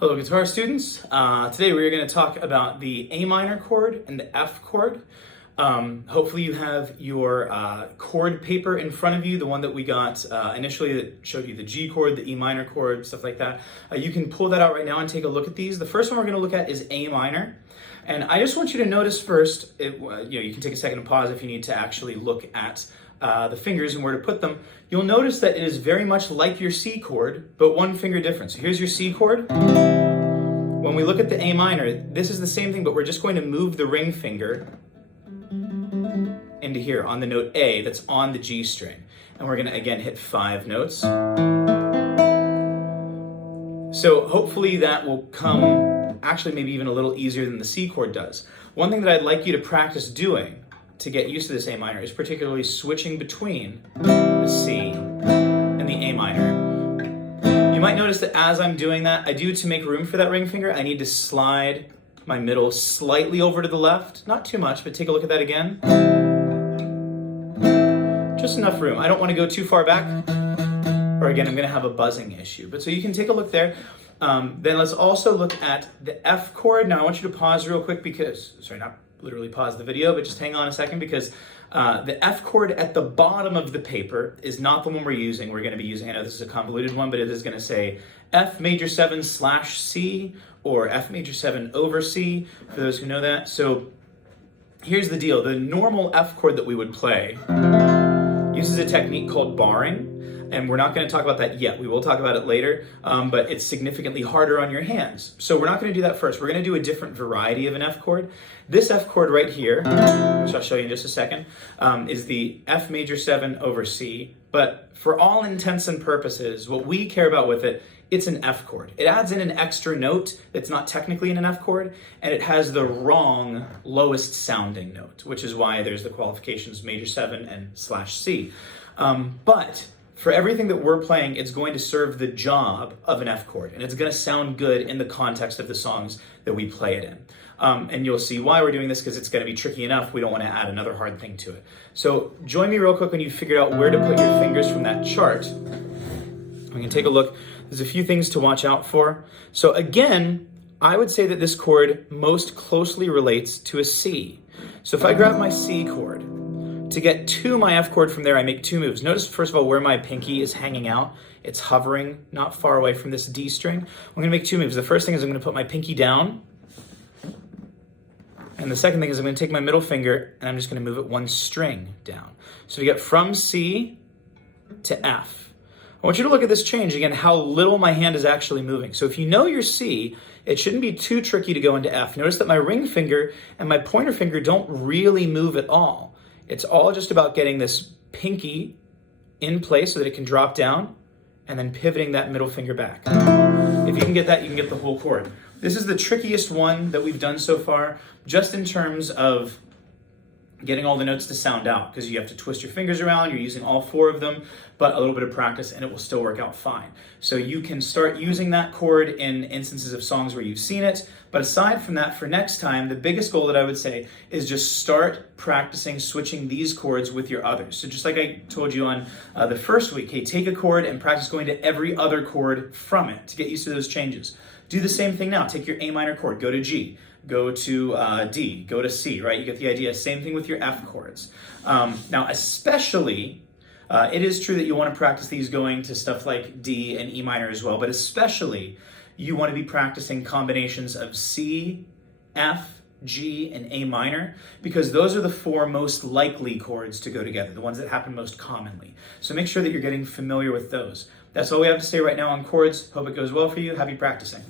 Hello guitar students. Today we're going to talk about the A minor chord and the F chord. Hopefully you have your chord paper in front of you, the one that we got initially that showed you the G chord, the E minor chord, stuff like that. You can pull that out right now and take a look at these. The first one we're going to look at is A minor. And I just want you to notice first, you can take a second to pause if you need to actually look at the fingers and where to put them. You'll notice that it is very much like your C chord, but one finger difference. So here's your C chord. When we look at the A minor, this is the same thing, but we're just going to move the ring finger into here on the note A that's on the G string. And we're going to, again, hit 5 notes. So hopefully that will come, actually maybe even a little easier than the C chord does. One thing that I'd like you to practice doing to get used to this A minor is particularly switching between the C and the A minor. You might notice that as I'm doing that, to make room for that ring finger, I need to slide my middle slightly over to the left. Not too much, but take a look at that again. Just enough room. I don't want to go too far back, or again, I'm going to have a buzzing issue. But so you can take a look there. Then let's also look at the F chord. Now I want you to pause real quick not literally pause the video, but just hang on a second because the F chord at the bottom of the paper is not the one we're using. We're going to be using, I know this is a convoluted one, but it is going to say F major 7 / C or F major 7 over C, for those who know that. So here's the deal. The normal F chord that we would play uses a technique called barring. And we're not going to talk about that yet. We will talk about it later, but it's significantly harder on your hands. So we're not going to do that first. We're going to do a different variety of an F chord. This F chord right here, which I'll show you in just a second, is the F major 7 over C. But for all intents and purposes, what we care about with it, it's an F chord. It adds in an extra note that's not technically in an F chord, and it has the wrong lowest sounding note, which is why there's the qualifications major 7 and /C. But for everything that we're playing, it's going to serve the job of an F chord, and it's going to sound good in the context of the songs that we play it in. And you'll see why we're doing this, because it's going to be tricky enough. We don't want to add another hard thing to it. So join me real quick when you figure out where to put your fingers from that chart. We can take a look. There's a few things to watch out for. So again, I would say that this chord most closely relates to a C. So if I grab my C chord, to get to my F chord from there, I make 2 moves. Notice, first of all, where my pinky is hanging out. It's hovering not far away from this D string. I'm going to make 2 moves. The first thing is I'm going to put my pinky down. And the second thing is I'm going to take my middle finger and I'm just going to move it 1 string down. So we get from C to F. I want you to look at this change, again, how little my hand is actually moving. So if you know your C, it shouldn't be too tricky to go into F. Notice that my ring finger and my pointer finger don't really move at all. It's all just about getting this pinky in place so that it can drop down and then pivoting that middle finger back. If you can get that, you can get the whole chord. This is the trickiest one that we've done so far, just in terms of getting all the notes to sound out, because you have to twist your fingers around, you're using all 4 of them, but a little bit of practice and it will still work out fine. So you can start using that chord in instances of songs where you've seen it, but aside from that, for next time, the biggest goal that I would say is just start practicing switching these chords with your others. So just like I told you on the first week, hey, take a chord and practice going to every other chord from it to get used to those changes. Do the same thing now. Take your A minor chord, go to G, go to D, go to C, right? You get the idea. Same thing with your F chords. Now, especially, it is true that you want to practice these going to stuff like D and E minor as well, but especially you want to be practicing combinations of C, F, G, and A minor, because those are the 4 most likely chords to go together, the ones that happen most commonly. So make sure that you're getting familiar with those. That's all we have to say right now on chords. Hope it goes well for you. Happy practicing.